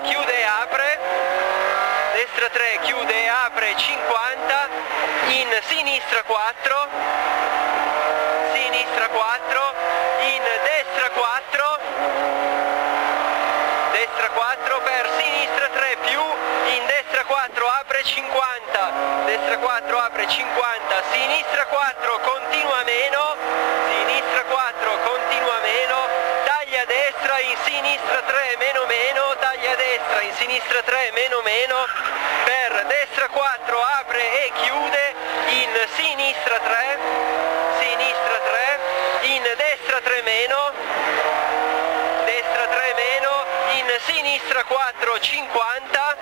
3 chiude e apre, destra 3 chiude e apre 50, in sinistra 4, sinistra 4, in destra 4, destra 4 per sinistra 3 più, in destra 4 apre 50, destra 4 apre 50, sinistra 4 continua meno, sinistra 4 continua meno, taglia destra, in sinistra 3 meno meno, taglia destra, in sinistra 3 meno meno, per destra 4 apre e chiude, in sinistra 3, sinistra 3, in destra 3 meno, destra 3 meno, in sinistra 4 50,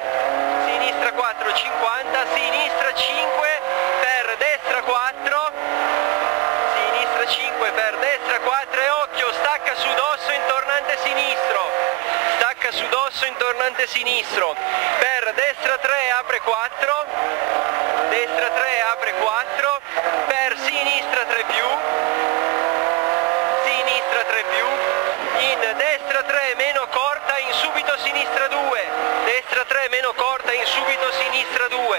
sinistra 4 50, sinistra 5 per destra 4, sinistra 5 per destra 4 e occhio, stacca su dosso in tornante sinistro, stacca su dosso in tornante sinistro, per destra 3 apre 4, destra 3 apre 4, per sinistra 3 più, sinistra 3 più, in destra 3 meno corta, in subito sinistra 2, destra 3 meno corta, in subito sinistra 2,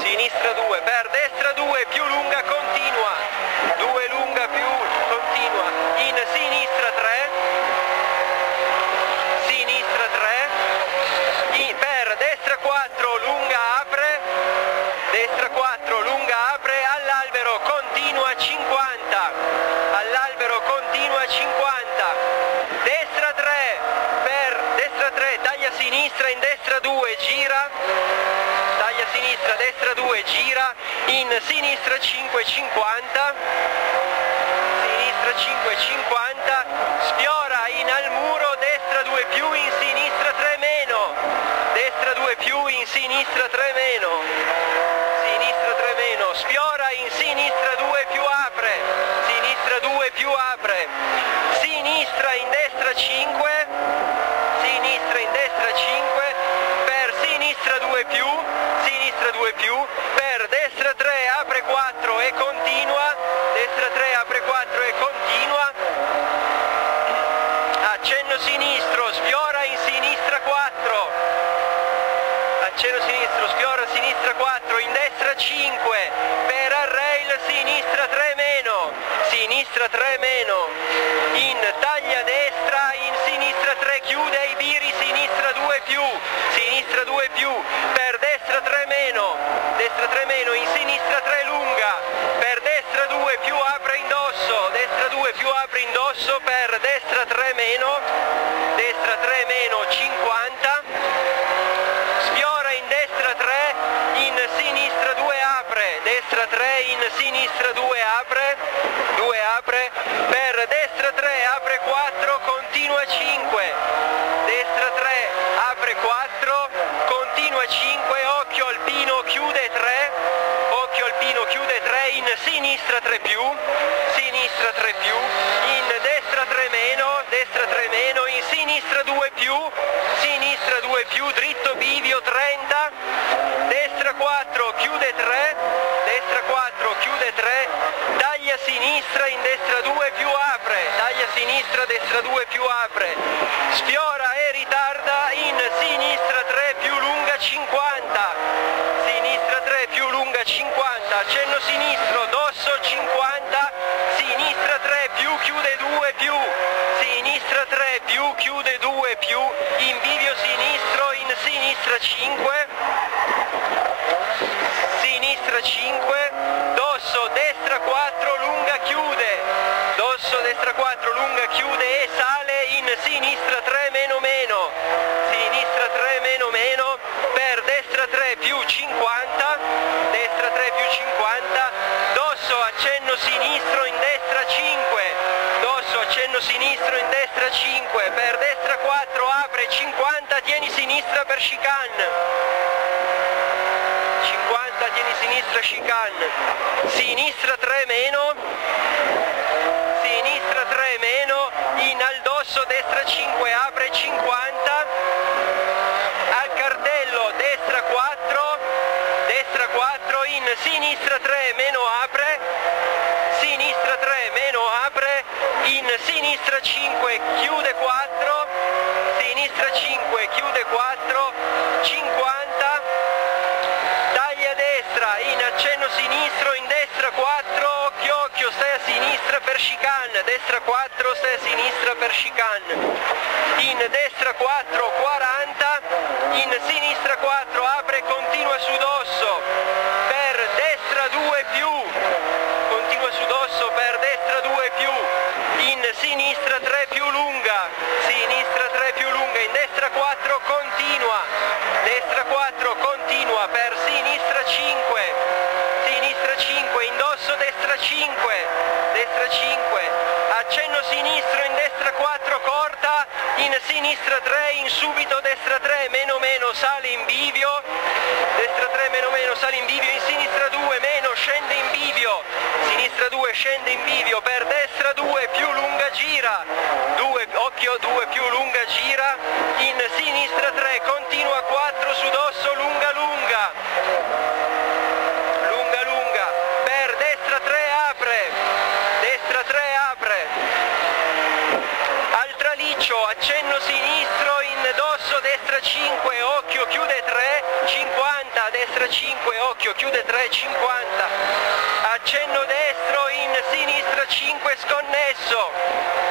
sinistra 2, per destra 2 più lunga continua, 2 lunga più continua, in sinistra 3, sinistra 3, per destra 4 lunga apre, destra 4 lunga apre, all'albero continua 50, all'albero continua 50, destra 3, per destra 3 taglia sinistra, in destra 2 gira, taglia sinistra, destra 2 gira, in sinistra 5 50, sinistra 5 50, sfiora in al muro, destra 2 più, in sinistra 3 meno, destra 2 più, in sinistra 3 meno, sinistra 3 meno, sfiora in sinistra 2 più apre, sinistra 2 più apre, sinistra in destra 5, sinistra in destra 5, per sinistra 2 più, sinistra 2 più, per destra 3 apre 4 e continua, destra 3 apre 4 e continua, accenno sinistro, sfiora in sinistra 4, accenno sinistro, sfiora sinistra 4, in destra 5, per al rail sinistra 3 meno, sinistra 3 meno, in taglia destra, in sinistra 3 chiude i biri, sinistra 2 più, sinistra 2 più, per destra 3 meno, destra 3 meno, in sinistra 3 lunga, per destra 2 più apre indosso, destra 2 più apre indosso, per destra 3 meno, destra 3 meno 50, sfiora in destra 3, in sinistra 2 apre, destra 3 in sinistra 2 apre, 2 apre, per destra 3 apre 4, continua 5, destra 3 apre 4, continua 5, occhio alpino chiude 3, occhio alpino chiude 3, in sinistra 3 più, sinistra 3 più, in destra 3 meno, destra 3 meno, in sinistra 2 più, sinistra 2 più, dritto bivio 30, destra 4 chiude 3, destra 4 chiude 3, taglia sinistra, in destra 2 più apre, taglia sinistra, destra 2 più apre, sfiora e ritarda, in sinistra 3 più lunga 50, sinistra 3 più lunga 50, accenno sinistro, dosso 50, sinistra 3 più chiude 2 più, sinistra 3 più chiude 2 più, in bivio sinistro, in sinistra 5, sinistra 5, dosso destra 4 lunga chiude, dosso destra 4 lunga chiude e sale, in sinistra 3 meno meno, sinistra 3 meno meno, per destra 3 più 50, destra 3 più 50, dosso accenno sinistro, in destra 5, dosso accenno sinistro, in destra 5, per destra 4 apre 50, tieni sinistra per chicane, 50 tieni sinistra chicane, sinistra 3 meno, sinistra 3 meno, in al dosso destra 5 apre 50, al cartello destra 4, destra 4, in sinistra 3 meno apre, sinistra 3 meno apre, in sinistra 5 chiude 4, sinistra 5 chiude 4, destra 4, sinistra per chicane, in destra 4, 40, in sinistra 4, apre e continua su dosso, per destra 2 più, continua su dosso, per destra 2 più, in sinistra 3 più lunga, sinistra 3 più lunga, in destra 4 continua, destra 4 continua, per sinistra 5, sinistra 5, indosso destra 5, destra 5, accenno sinistro in destra 4 corta, in sinistra 3, in subito destra 3 meno meno sale in bivio, destra 3 meno meno sale in bivio, in sinistra 2 meno scende in bivio, sinistra 2 scende in bivio, per destra 2 più lunga gira, 2, occhio 2 più lunga gira, in sinistra 3 continua 4 su dosso lunga lunga, lunga lunga, per destra 3 apre, destra 3 apre, al traliccio accenno sinistro in dosso destra 5, occhio chiude 3, 50, destra 5, occhio chiude 3, 50, accenno destro in sinistra 5 sconnesso,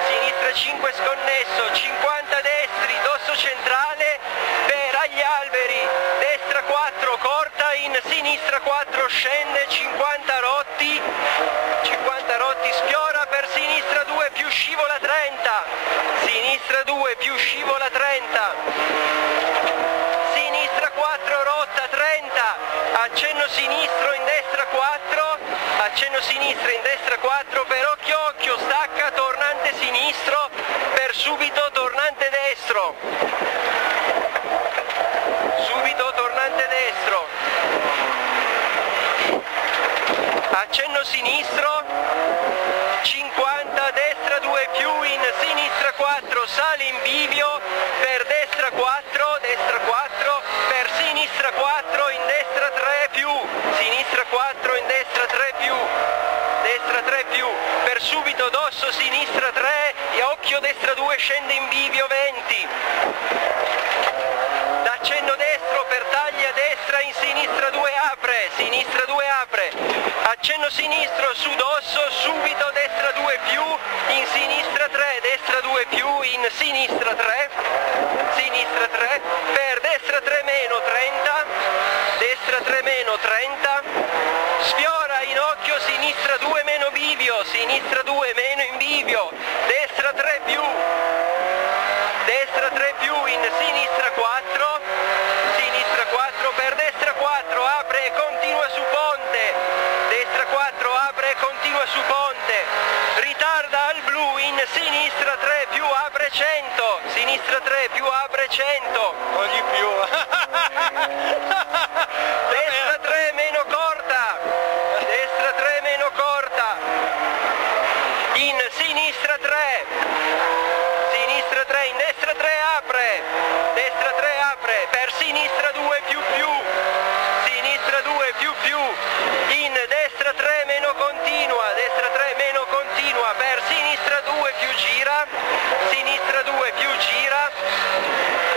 sinistra 5 sconnesso, 50 destri, dosso centrale, per agli alberi, destra 4 corta, in sinistra 4 scende, 50 rotti, 50 rotti, sfiora per sinistra 2 più scivola 30, sinistra 2 più scivola 30, sinistra 4 rotta 30, accenno sinistro in destra 4, accenno sinistro in destra 4, per occhio occhio, stacca tornante sinistro, per subito tornante destro, subito tornante destro, accenno sinistro, 50, destra 2 più, in sinistra 4, sale in bivio, per destra 4, per sinistra 4, in destra 3 più, sinistra 4, in destra 3 più, destra 3 più, per subito dosso sinistra 3, e occhio destra 2 scende in bivio 20, d'accenno destro per taglia destra, in sinistra 2 apre, sinistra 2 apre, accenno sinistro su dosso, subito destra 2 più, in sinistra 3, destra 2 più, in sinistra 3, per destra 3 meno 30, destra 3 meno 30, sfiora in occhio sinistra 2 meno bivio, sinistra 2 meno in bivio, destra 3 più, in sinistra 4, per destra 4 apre e continua su ponte, destra 4 apre e continua su ponte, ritarda al blu, in sinistra 3 più apre 100, sinistra 3 più apre 100, o di più, destra 3 meno corta, destra 3 meno corta, in sinistra 3, in destra 3 apre, per sinistra 2 più più, sinistra 2 più più, in destra 3 meno continua, per sinistra 2 più gira,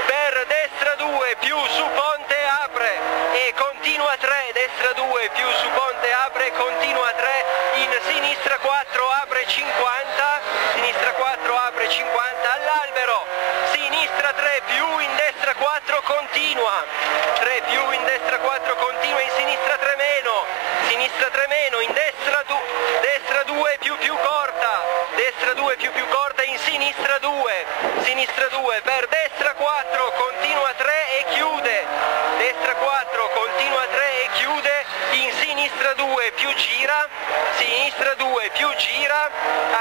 per destra 2 più su ponte apre e continua 3, destra 2 più su ponte apre e continua 3, in sinistra 4 apre 50, all'albero, sinistra 3 più, in destra 4 continua, 3 più, in destra 4 continua, in sinistra 3 meno, in destra 2 più corta, in sinistra 2, per destra 4 continua 3 e chiude, destra 4 continua 3 e chiude, in sinistra 2 più gira,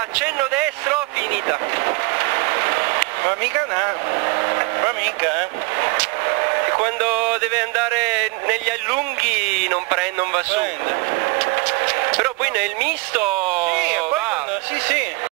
accenno destro, finita. Ma mica E quando deve andare negli allunghi non va su. Però poi nel misto sì, e poi va. sì.